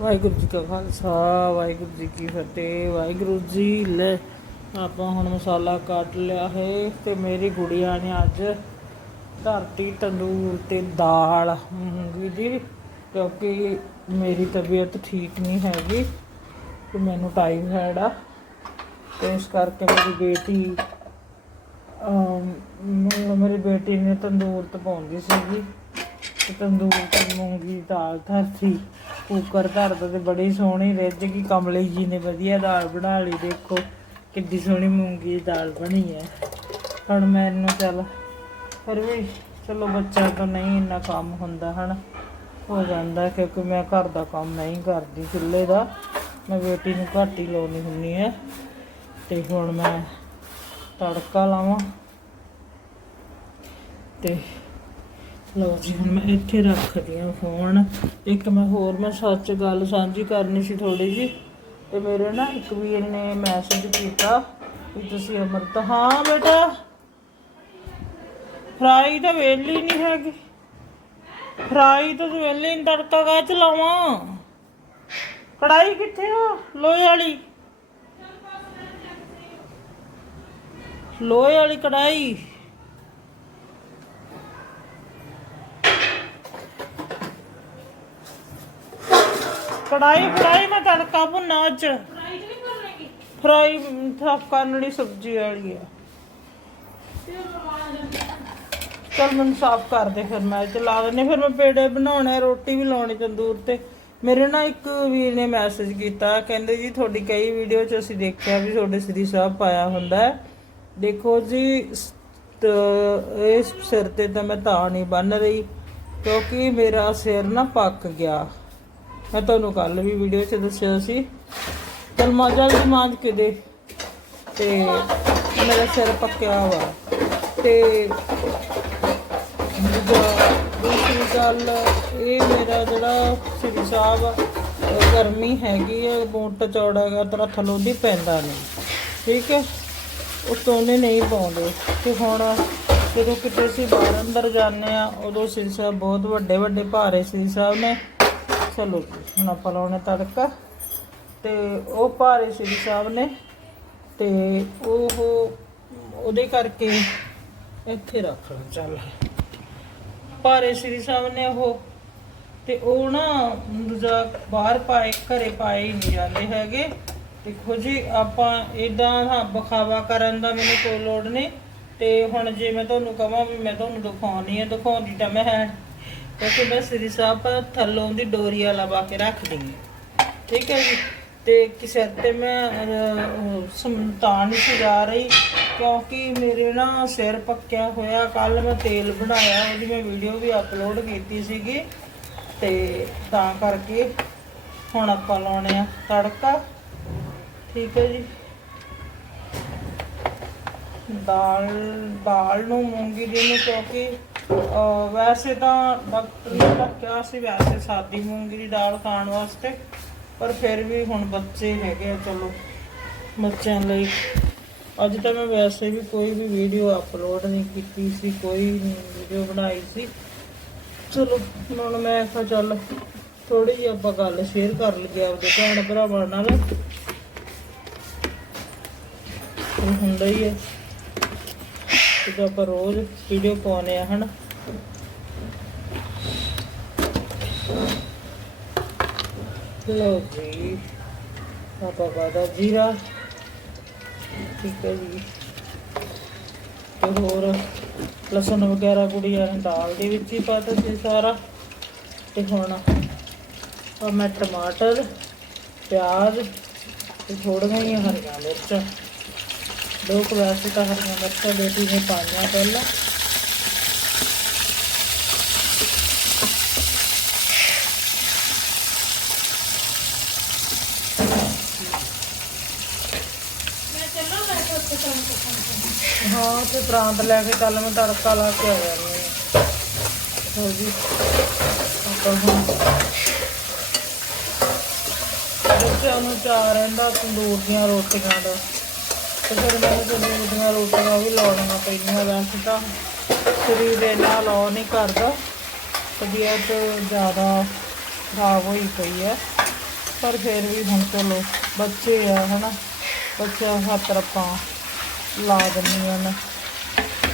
ਵਾਹਿਗੁਰੂ ਜੀ ਕਾ ਖਾਲਸਾ, ਵਾਹਿਗੁਰੂ ਜੀ ਕੀ ਫਤਿਹ, ਵਾਹਿਗੁਰੂ ਜੀ ਲੈ। ਆਪਾਂ ਹੁਣ ਮਸਾਲਾ ਕੱਟ ਲਿਆ ਹੈ ਤੇ ਮੇਰੀ ਗੁੜੀਆ ਨੇ ਅੱਜ ਧਰਤੀ ਤੰਦੂਰ ਤੇ ਦਾਲ। ਮੰਗੀ ਜੀ, ਕਿਉਂਕਿ ਮੇਰੀ ਤਬੀਅਤ ਠੀਕ ਨਹੀਂ ਹੈਗੀ ਤੇ ਮੈਨੂੰ ਟਾਈਫਾਇਡ ਆ ਤੇ ਇਸ ਕਰਕੇ ਮੇਰੀ ਬੇਟੀ ਮੇਰੀ ਬੇਟੀ ਨੇ ਤੰਦੂਰ ਤੇ ਪਾਉਂਦੀ ਸੀਗੀ। ਤੰਦੂਰ ਤੇ ਮੂੰਗੀ ਦਾਲ, ਧਰਤੀ, ਕੁੱਕਰ ਧਰਦਾ ਤੇ ਬੜੀ ਸੋਹਣੀ ਰਿੱਝ ਗਈ ਕਮਲੀ ਜੀ ਨੇ ਵਧੀਆ ਦਾਲ ਬਣਾ ਲਈ, ਦੇਖੋ ਕਿੱਡੀ ਸੋਹਣੀ ਮੂੰਗੀ ਦੀ ਦਾਲ ਬਣੀ ਹੈ। ਹੁਣ ਮੈਨੂੰ ਚੱਲ, ਫਿਰ ਵੀ ਚਲੋ ਬੱਚਾ ਤਾਂ ਨਹੀਂ ਇੰਨਾ ਕੰਮ ਹੁੰਦਾ, ਹਨ? ਹੋ ਜਾਂਦਾ ਕਿਉਂਕਿ ਮੈਂ ਘਰ ਦਾ ਕੰਮ ਨਹੀਂ ਕਰਦੀ, ਚੁੱਲ੍ਹੇ ਦਾ। ਮੈਂ ਬੇਟੀ ਨੂੰ ਘੱਟ ਹੀ ਲਾਉਣੀ ਹੁੰਦੀ ਹੈ। ਤੇ ਹੁਣ ਮੈਂ ਤੜਕਾ ਲਾਵਾਂ। ਤੇ ਲਓ ਜੀ, ਹੁਣ ਮੈਂ ਇੱਥੇ ਰੱਖਦੀ ਹਾਂ ਫੋਨ ਇੱਕ ਮੈਂ ਹੋਰ ਮੈਂ ਸੱਚ ਗੱਲ ਸਾਂਝੀ ਕਰਨੀ ਸੀ ਥੋੜੀ ਜੀ ਤੇ ਮੇਰੇ ਨਾ ਇੱਕ ਵੀਰ ਨੇ ਮੈਸੇਜ ਕੀਤਾ ਵੀ ਤੁਸੀਂ ਅਮਰਤ, ਹਾਂ ਬੇਟਾ। ਫਰਾਈ ਤਾਂ ਵੇਲੀ ਨਹੀਂ ਹੈਗੀ। ਫਰਾਈ ਤਾਂ ਵੇਲੀ ਨਹੀਂ ਤੜਕਾ ਕਾ ਚਲਾਵਾਂ? ਕੜਾਈ ਕਿੱਥੇ ਆ? ਲੋਹੇ ਵਾਲੀ। ਲੋਹੇ ਵਾਲੀ ਕੜਾਈ ਕੜਾਈ ਫਰਾਈ ਮੈਂ ਤੜਕਾ ਭੁੰਨਾ ਅੱਜ। ਫਰਾਈ ਸਾਫ਼ ਕਰਨ ਵਾਲੀ ਸਬਜ਼ੀ ਵਾਲੀ ਆ। ਚਲ ਮੈਨੂੰ ਸਾਫ਼ ਕਰ ਦੇ ਫਿਰ ਮੈਂ ਚਲਾ ਦਿੰਨੇ ਫਿਰ ਮੈਂ ਪੇੜੇ ਬਣਾਉਣੇ ਰੋਟੀ ਵੀ ਲਾਉਣੀ ਤੰਦੂਰ ਤੇ। ਮੇਰੇ ਨਾਲ ਇੱਕ ਵੀਰ ਨੇ ਮੈਸੇਜ ਕੀਤਾ ਕਹਿੰਦੇ ਜੀ ਤੁਹਾਡੀ ਕਈ ਵੀਡੀਓ 'ਚ ਅਸੀਂ ਦੇਖਿਆ ਵੀ ਤੁਹਾਡੇ ਸ੍ਰੀ ਸਾਹਿਬ ਪਾਇਆ ਹੁੰਦਾ ਹੈ। ਦੇਖੋ ਜੀ ਤ- ਇਸ ਸਿਰ ਤੇ ਤਾਂ ਮੈਂ ਤਾਂ ਨਹੀਂ ਬੰਨ ਰਹੀ ਕਿਉਂਕਿ ਮੇਰਾ ਸਿਰ ਨਾ ਪੱਕ ਗਿਆ। ਮੈਂ ਤੁਹਾਨੂੰ ਕੱਲ ਵੀ ਵੀਡੀਓ 'ਚ ਦੱਸਿਆ ਸੀ। ਚਲ ਮਾਜਾ ਵੀ ਮਾਂਜ ਕੇ ਦੇ। ਤੇ ਮੇਰਾ ਸਿਰ ਪੱਕਿਆ ਵਾ। ਤੇ ਦੂਜਾ, ਦੂਸਰੀ ਗੱਲ, ਇਹ ਮੇਰਾ ਜਿਹੜਾ ਸ੍ਰੀ ਸਾਹਿਬ ਗਰਮੀ ਹੈਗੀ ਹੈ ਬੋਟ ਚੌੜਾ ਹੈਗਾ ਤੇਰਾ ਥੱਲੋਂ ਦੀ ਪੈਂਦਾ ਨਹੀਂ ਠੀਕ ਹੈ ਉਤੋਂ ਨੇ ਨਹੀਂ ਪਾਉਂਦੇ। ਤੇ ਹੁਣ ਜਦੋਂ ਕਿਤੇ ਅਸੀਂ ਬਾਹਰ ਅੰਦਰ ਜਾਂਦੇ ਆ, ਉਦੋਂ ਸ੍ਰੀ ਸਾਹਿਬ ਬਹੁਤ ਵੱਡੇ ਵੱਡੇ ਭਾਰੇ ਸ੍ਰੀ ਸਾਹਿਬ ਨੇ ਚਲੋ ਜੀ, ਹੁਣ ਆਪਾਂ ਲਾਉਣੇ ਤੜਕਾ ਤੇ ਉਹ ਭਾਰੇ ਸ੍ਰੀ ਸਾਹਿਬ ਨੇ ਤੇ ਉਹ ਉਹਦੇ ਕਰਕੇ ਇੱਥੇ ਰੱਖ ਲਾਂ ਚੱਲ। ਭਾਰੇ ਸ੍ਰੀ ਸਾਹਿਬ ਨੇ ਉਹ ਤੇ ਉਹ ਨਾ ਦੂਜਾ ਬਾਹਰ ਪਾਏ ਘਰੇ ਪਾਏ ਹੀ ਨਹੀਂ ਜਾਂਦੇ ਹੈਗੇ। ਦੇਖੋ ਜੀ ਆਪਾਂ ਇਦਾਂ ਬਖਾਵਾ ਕਰਨ ਦਾ ਮੈਨੂੰ ਕੋਈ ਲੋੜ ਨਹੀਂ। ਤੇ ਹੁਣ ਜੇ ਮੈਂ ਤੁਹਾਨੂੰ ਕਹਾਂ ਵੀ ਮੈਂ ਤੁਹਾਨੂੰ ਦਿਖਾਉਣੀ ਹੈ ਦਿਖਾਉਂਦੀ ਤਾਂ ਮੈਂ ਹੈ। ਕਿਉਂਕਿ ਮੈਂ ਸ੍ਰੀ ਸਾਹਿਬ ਥੱਲੋਂ ਦੀ ਡੋਰੀ ਵਾਲਾ ਪਾ ਕੇ ਰੱਖਦੀ ਹਾਂ। ਠੀਕ ਹੈ ਜੀ? ਤੇ ਕਿਸੇ ਤੇ ਮੈਂ ਸਮਤਾਨ ਨਹੀਂ ਸਜਾ ਰਹੀ, ਕਿਉਂਕਿ ਮੇਰੇ ਨਾ ਸਿਰ ਪੱਕਿਆ ਹੋਇਆ। ਕੱਲ ਮੈਂ ਤੇਲ ਬਣਾਇਆ, ਉਹਦੀ ਮੈਂ ਵੀਡੀਓ ਵੀ ਅਪਲੋਡ ਕੀਤੀ ਸੀਗੀ। ਤੇ ਤਾਂ ਕਰਕੇ ਹੁਣ ਆਪਾਂ ਲਾਉਣੇ ਆ ਤੜਕਾ। ਠੀਕ ਹੈ ਜੀ? ਦਾਲ ਦਾਲ ਨੂੰ ਮੂੰਗੀ ਦੀ ਨੂੰ ਕਿਉਂਕਿ ਵੈਸੇ ਤਾਂ ਡਾਕਟਰ ਨੇ ਰੱਖਿਆ ਸੀ ਵੈਸੇ ਸਾਦੀ ਮੂੰਗੀ ਦੀ ਦਾਲ ਖਾਣ ਵਾਸਤੇ, ਪਰ ਫਿਰ ਵੀ ਹੁਣ ਬੱਚੇ ਹੈਗੇ ਆ, ਚਲੋ ਬੱਚਿਆਂ ਲਈ। ਅੱਜ ਤਾਂ ਮੈਂ ਵੈਸੇ ਵੀ ਕੋਈ ਵੀ ਵੀਡੀਓ ਅਪਲੋਡ ਨਹੀਂ ਕੀਤੀ ਸੀ, ਕੋਈ ਵੀਡੀਓ ਬਣਾਈ ਸੀ। ਚਲੋ, ਹੁਣ ਮੈਂ ਕਿਹਾ ਚੱਲ ਥੋੜੀ ਜਿਹੀ ਆਪਾਂ ਗੱਲ ਸ਼ੇਅਰ ਕਰ ਲਈਏ ਆਪਦੇ ਭੈਣ ਭਰਾਵਾਂ ਨਾਲ। ਹੁੰਦਾ ਹੀ ਹੈ। ਜਦੋਂ ਆਪਾਂ ਰੋਜ਼ ਵੀਡੀਓ ਪਾਉਨੇ ਆ, ਹਨਾ? ਲੋ ਜੀ, ਆਪਾਂ ਬਾਦਾ ਜੀਰਾ। ਠੀਕ ਹੈ ਜੀ। ਤੇ ਹੋਰ ਲਸਣ ਵਗੈਰਾ ਕੁੜੀਆਂ ਨੇ ਦਾਲ ਦੇ ਵਿੱਚ ਹੀ ਪਾ ਦਿੱਤਾ ਸੀ ਸਾਰਾ। ਤੇ ਹੁਣ ਆ ਮੈਂ ਟਮਾਟਰ, ਪਿਆਜ਼ ਤੇ ਥੋੜੀਆਂ ਜਿਹੀਆਂ ਹਰੀਆਂ ਮਿਰਚਾਂ। ਦੋ ਕੁ ਵੈਸੇ ਤਾਂ ਹਰੀਆਂ ਮਿਰਚਾਂ ਬੇਟੀ ਨੇ ਪਾਈਆਂ ਪਹਿਲਾਂ। ਹਾਂ ਤੇ ਪ੍ਰਾਂਤ ਲੈ ਕੇ ਕੱਲ ਮੈਂ ਤੜਕਾ ਲਾ ਕੇ ਆ ਜਾਣੀ ਹੈ ਹੋ ਜੀ ਆਪਾਂ ਹੁਣ ਬੱਚਿਆਂ ਨੂੰ ਚਾਹ ਰਹਿੰਦਾ ਤੰਦੂਰ ਦੀਆਂ ਰੋਟੀਆਂ ਦਾ। ਤੇ ਫਿਰ ਮੈਨੂੰ ਤੰਦੂਰ ਦੀਆਂ ਰੋਟੀਆਂ ਵੀ ਲਾਉਣੀਆਂ ਪੈਂਦੀਆਂ, ਵੈਸੇ ਤਾਂ ਸਰੀਰ ਇੰਨਾ ਲਾਉ ਨਹੀਂ ਕਰਦਾ ਤਬੀਅਤ ਜ਼ਿਆਦਾ ਖਰਾਬ ਹੋਈ ਪਈ ਹੈ। ਪਰ ਫਿਰ ਵੀ ਹੁਣ ਚਲੋ, ਬੱਚੇ ਆ, ਹਨਾ, ਬੱਚਿਆਂ ਖਾਤਰ ਆਪਾਂ ਲਾ ਦਿੰਦੀਆਂ ਨੇ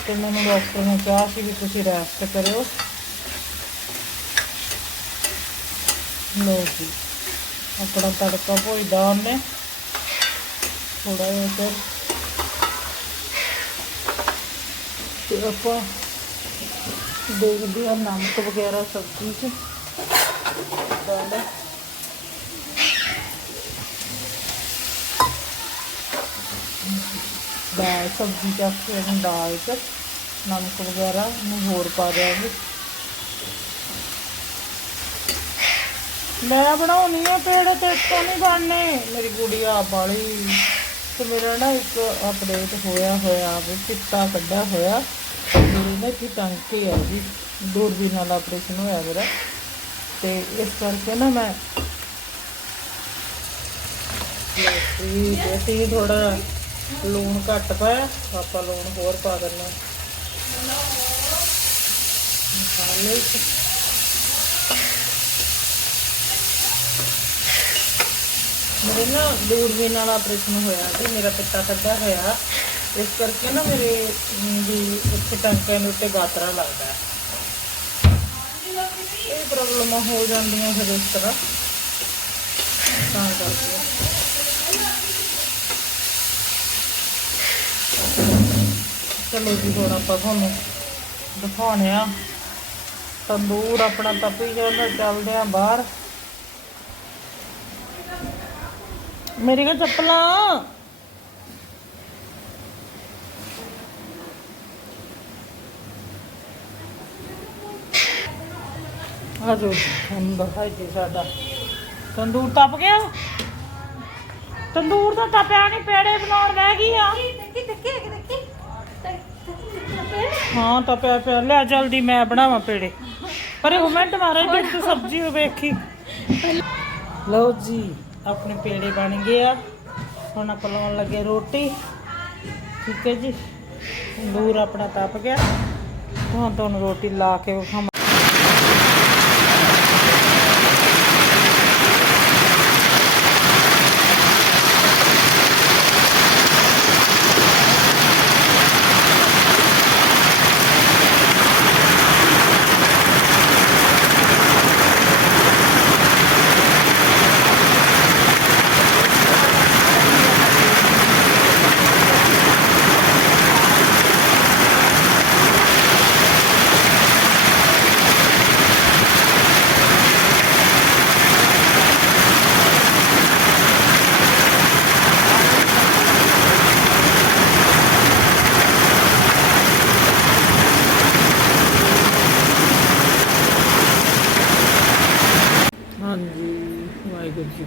ਤੇ ਮੈਨੂੰ ਡਾਕਟਰ ਨੇ ਕਿਹਾ ਸੀ ਵੀ ਤੁਸੀਂ ਰੈਸਟ ਕਰਿਓ। ਲੋ ਜੀ, ਆਪਣਾ ਤੜਕਾ ਭੋਜਦਾ ਉਹਨੇ। ਥੋੜਾ ਜਿਹਾ ਫਿਰ ਤੇ ਆਪਾਂ ਦੇਖਦੇ ਹਾਂ ਨਮਕ ਵਗੈਰਾ ਸਬਜ਼ੀ 'ਚ ਡਾਲ ਦਾਲ, ਸਬਜ਼ੀ ਚੱਕ ਕੇ ਇਹਨੂੰ ਦਾਲ 'ਚ ਨਮਕ ਵਗੈਰਾ ਨੂੰ ਹੋਰ ਪਾ ਦਿਆਂਗੇ। ਮੈਂ ਬਣਾਉਣੀ ਆ ਪੇੜੇ ਤੇ ਤੋਂ ਨਹੀਂ ਬਣਨੇ। ਮੇਰੀ ਗੁੜੀਆ ਬਾਲੀ ਤੇ ਮੇਰਾ ਨਾ ਇੱਕ ਅਪਡੇਟ ਹੋਇਆ ਹੋਇਆ, ਵੀ ਚਿੱਟਾ ਕੱਢਿਆ ਹੋਇਆ। ਮੇਰੇ ਨਾ ਕਿ ਟੰਕੀ ਆ ਜੀ, ਦੂਰਬੀਨ ਨਾਲ ਆਪਰੇਸ਼ਨ ਹੋਇਆ ਮੇਰਾ। ਤੇ ਇਸ ਕਰਕੇ ਨਾ ਮੈਂ ਇਹ ਥੋੜਾ ਲੂਣ ਘੱਟ ਪਾਇਆ, ਆਪਾਂ ਲੂਣ ਹੋਰ ਪਾ ਦਿੰਦੇ ਮਸਾਲੇ ਮੇਰੇ ਨਾ ਦੂਰਬੀਨ ਨਾਲ ਆਪਰੇਸ਼ਨ ਹੋਇਆ ਸੀ ਮੇਰਾ ਪਿੱਤਾ ਕੱਢਿਆ ਹੋਇਆ। ਇਸ ਕਰਕੇ ਨਾ ਮੇਰੇ ਵੀ ਇੱਥੇ ਟੰਕਿਆਂ ਦੇ ਉੱਤੇ ਗਾਤਰਾ ਲੱਗਦਾ ਹੈ। ਇਹ ਪ੍ਰੋਬਲਮਾਂ ਹੋ ਜਾਂਦੀਆਂ ਫਿਰ ਇਸ ਤਰ੍ਹਾਂ। ਤਾਂ ਕਰਕੇ। ਚਲੋ ਜੀ ਹੁਣ ਆਪਾਂ ਤੁਹਾਨੂੰ ਦਿਖਾਉਣੇ ਆ। ਤੰਦੂਰ ਆਪਣਾ ਤਪੀ ਜਾਂਦਾ, ਚੱਲਦੇ ਆ ਬਾਹਰ। ਮੇਰੀਆਂ ਚੱਪਲਾਂ! ਆਜੋ ਹੁਣ ਦਿਖਾਈ ਸਾਡਾ। ਤੰਦੂਰ ਤਪ ਗਿਆ? ਤੰਦੂਰ ਤਾਂ ਤਪਿਆ ਨਹੀਂ, ਪੇੜੇ ਬਣਾਉਣ ਰਹਿ ਗਈ ਆ। ਹਾਂ, ਤਪਿਆ ਪਿਆ। ਲੈ ਜਲਦੀ ਮੈਂ ਬਣਾਵਾਂ ਪੇੜੇ। ਪਰ ਇਹ ਮਿੰਟ ਮਾਰੇ ਜੇ ਸਬਜ਼ੀ ਹੋ ਵੇਖੀ। ਲਓ ਜੀ, ਆਪਣੇ ਪੇੜੇ ਬਣ ਗਏ ਆ। ਹੁਣ ਆਪਾਂ ਲਾਉਣ ਲੱਗੇ ਰੋਟੀ। ਠੀਕ ਹੈ ਜੀ। ਤੰਦੂਰ ਆਪਣਾ ਤਪ ਗਿਆ। ਹੁਣ ਤੁਹਾਨੂੰ ਰੋਟੀ ਲਾ ਕੇ ਵਿਖਾਵਾਂ।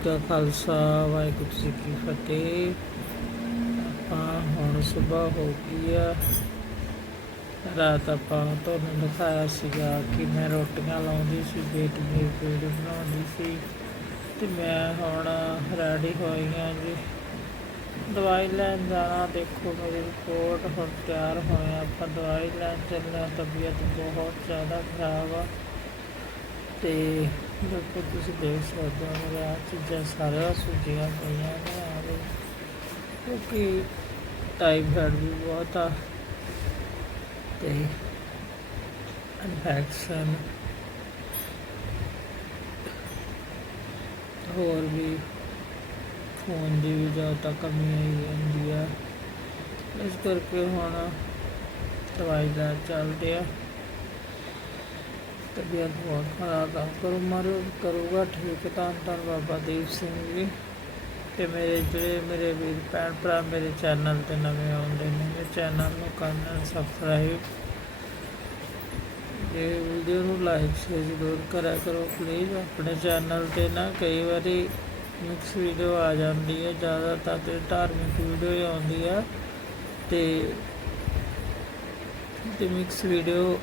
ਵਾਹਿਗੁਰੂ ਕਾ ਖਾਲਸਾ, ਵਾਹਿਗੁਰੂ ਜੀ ਕੀ ਫਤਿਹ। ਆਪਾਂ ਹੁਣ ਸਵੇਰ ਹੋ ਗਈ ਆ। ਰਾਤ ਆਪਾਂ ਤੁਹਾਨੂੰ ਦਿਖਾਇਆ ਸੀਗਾ ਕਿ ਮੈਂ ਰੋਟੀਆਂ ਲਾਉਂਦੀ ਸੀ, ਬੇਟੀ ਮੇਰੀ ਪੇੜ ਬਣਾਉਂਦੀ ਸੀ। ਤੇ ਮੈਂ ਹੁਣ ਰੈਡੀ ਹੋਈ ਹਾਂ ਜੀ। ਦਵਾਈ ਲੈਣ ਜਾਣਾ, ਦੇਖੋ ਮੇਰੀ ਰਿਪੋਰਟ ਹੁਣ ਤਿਆਰ ਹੋਇਆ ਆਪਾਂ ਦਵਾਈ ਲੈਣ ਚੱਲੇ ਤਬੀਅਤ ਬਹੁਤ ਜ਼ਿਆਦਾ ਖਰਾਬ ਆ। ਤੇ ਦੇਖੋ ਤੁਸੀਂ ਦੇਖ ਸਕਦੇ ਹੋ ਮੇਰੇ ਆਹ ਚੀਜ਼ਾਂ ਸਾਰੀਆਂ ਸੁੱਜੀਆਂ ਪਈਆਂ ਨੇ ਆ ਕਿਉਂਕਿ ਟਾਈਫਾਇਡ ਵੀ ਬਹੁਤ ਆ। ਤੇ ਇਨਫੈਕਸ਼ਨ ਹੋਰ ਵੀ ਖੂਨ ਦੀ ਵੀ ਜ਼ਿਆਦਾ ਕਮੀ ਆਈ ਹੁੰਦੀ ਆ। ਇਸ ਕਰਕੇ ਹੁਣ ਦਵਾਈ ਦਾ ਚੱਲ ਰਿਹਾ ਤਬੀਅਤ ਬਹੁਤ ਖਰਾਬ ਆ। ਕਰੋ ਮਾਰੋ ਕਰੂਗਾ ਠੀਕ ਤਾਂ ਤਾਂ ਬਾਬਾ ਦੀਪ ਸਿੰਘ ਜੀ। ਤੇ ਮੇਰੇ ਜਿਹੜੇ ਮੇਰੇ ਵੀਰ ਭੈਣ ਭਰਾ ਮੇਰੇ ਚੈਨਲ ਤੇ ਨਵੇਂ ਆਉਂਦੇ ਨੇ ਮੇਰੇ ਚੈਨਲ ਨੂੰ ਕਰਨਾ ਸਬਸਕ੍ਰਾਈਬ ਇਹ। ਵੀਡੀਓ ਨੂੰ ਲਾਈਕ ਸ਼ੇਅਰ ਜ਼ਰੂਰ ਕਰਿਆ ਕਰੋ ਪਲੀਜ਼ ਆਪਣੇ ਚੈਨਲ ਤੇ ਨਾ ਕਈ ਵਾਰੀ ਮਿਕਸ ਵੀਡੀਓ ਆ ਜਾਂਦੀ ਹੈ ਜ਼ਿਆਦਾਤਰ ਤੇ ਧਾਰਮਿਕ ਵੀਡੀਓ ਹੀ ਆਉਂਦੀ ਆ। ਤੇ ਤੇ ਮਿਕਸ ਵੀਡੀਓ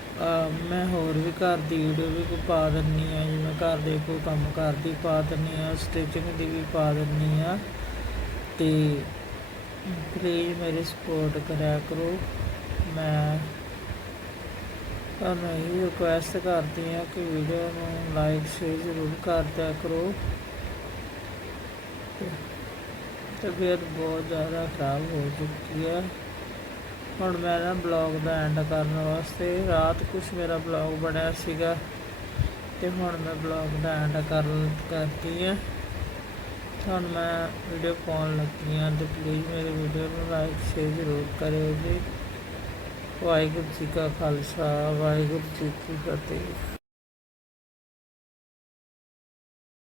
ਮੈਂ ਹੋਰ ਵੀ ਘਰ ਦੀ ਵੀਡੀਓ ਵੀ ਕੋਈ ਪਾ ਦਿੰਨੀ ਆ, ਜਿਵੇਂ ਘਰ ਦੇ ਕੋਈ ਕੰਮ ਕਰਦੀ ਪਾ ਦਿੰਨੀ ਆ ਸਟਿਚਿੰਗ ਦੀ ਵੀ ਪਾ ਦਿੰਨੀ ਆ। ਤੇ ਪਲੀਜ਼ ਮੇਰੀ ਸਪੋਰਟ ਕਰਿਆ ਕਰੋ। ਮੈਂ ਤੁਹਾਨੂੰ ਇਹ ਰਿਕੁਐਸਟ ਕਰਦੀ ਹਾਂ ਕਿ ਵੀਡੀਓ ਨੂੰ ਲਾਈਕ ਸ਼ੇਅਰ ਜ਼ਰੂਰ ਕਰ ਦਿਆ ਕਰੋ। ਤਬੀਅਤ ਬਹੁਤ ਜ਼ਿਆਦਾ ਖਰਾਬ ਹੋ ਚੁੱਕੀ ਹੈ ਹੁਣ ਮੈਂ ਨਾ ਬਲੌਗ ਦਾ ਐਂਡ ਕਰਨ ਵਾਸਤੇ ਰਾਤ ਕੁਝ ਮੇਰਾ ਬਲੌਗ ਬਣਿਆ ਸੀਗਾ ਤੇ ਹੁਣ ਮੈਂ ਬਲੌਗ ਦਾ ਐਂਡ ਕਰ, ਕਰਦੀ ਹੈ। ਤੁਹਾਨੂੰ ਮੈਂ ਵੀਡੀਓ ਪਾਉਣ ਲੱਗੀ ਹਾਂ, ਤੇ ਪਲੀਜ਼ ਮੇਰੇ ਵੀਡੀਓ ਨੂੰ ਲਾਈਕ ਸ਼ੇਅਰ ਜ਼ਰੂਰ ਕਰਿਓ ਜੀ। ਵਾਹਿਗੁਰੂ ਜੀ ਕਾ ਖਾਲਸਾ, ਵਾਹਿਗੁਰੂ ਜੀ ਕੀ ਫਤਿਹ।